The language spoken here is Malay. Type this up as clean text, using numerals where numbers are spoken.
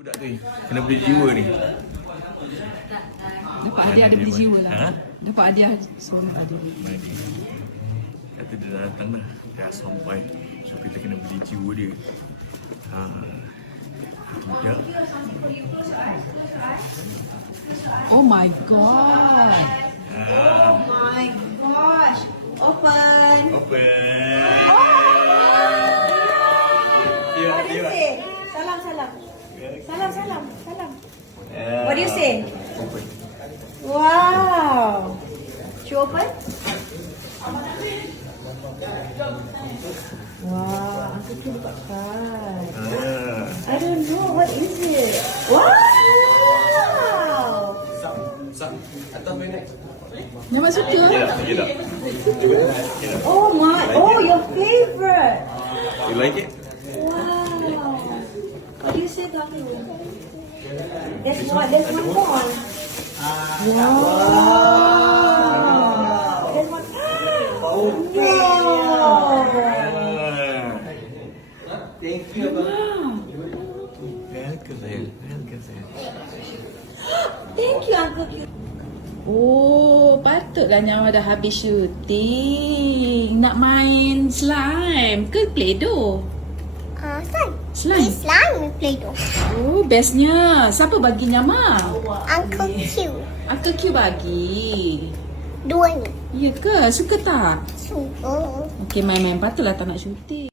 Budak tu kena beli jiwa ni. Dapat hadiah ada beli jiwa lah. Dapat hadiah seorang tadi. Kata dia dah datang dah. Dah sampai. So kita kena beli jiwa dia. Tidak. Oh my god. Oh my gosh. Open. Open. What do you say? Salam, salam. Salam, salam, salam. What do you say? Open. Wow. Should you open? Wow, Uncle Q buka kad. I don't know, what is it? Wow! Nyaman suka. Get up. Oh my, oh your favorite. You like it? Wow. What do you say, Dr. There's one more. Wow. There's one. Wow. Thank you. Welcome sayang. Welcome sayang. Thank you, Uncle Q. Oh, patutlah Nyawa dah habis syuting. Nak main slime ke Play-Doh? Slime. Slime. Slime with Play-Doh. Oh, bestnya. Siapa bagi Nyama? Uncle Q. Uncle Q bagi. Dua ni. Ya ke? Suka tak? Suka. Okey, main-main. Patutlah tak nak syuting.